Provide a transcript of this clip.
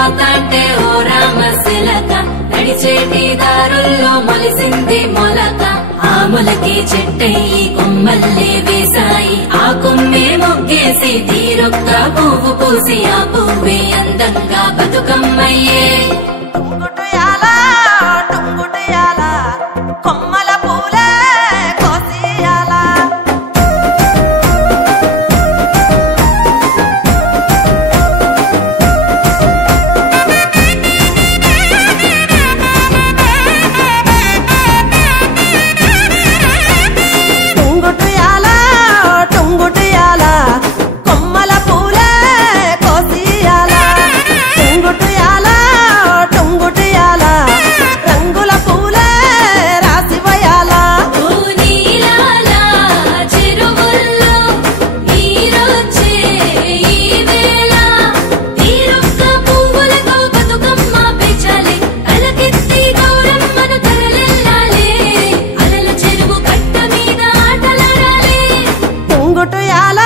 పోతాంటే ఓ రామశిలక నడిచేటి దారుల్లో మొలిసింది మొలక ఆ మొలకే చెట్టయి కొమ్మల్లే వేసాయి ఆ కొమ్మే మొగ్గేసి తీరొక్క పువ్వు పూసి ఆ పువ్వే అందంగా బతుకమ్మయ్యే కొమ్మల పూలే కోసియాల టుంగుటియాల కొమ్మల పూలే కోసియాల టుంగుటియాల రంగుల పూలే రాసివయాల చెరువుల్లో నీరొచ్చే ఈ వేళ తీరొక్క పువ్వులతో బతుకమ్మ పెంచాలి తలకెత్తి గౌరమ్మను తరలిల్లాలి అలల చెరువు కట్ట మీద ఆటలాడాలి టుంగుటియాల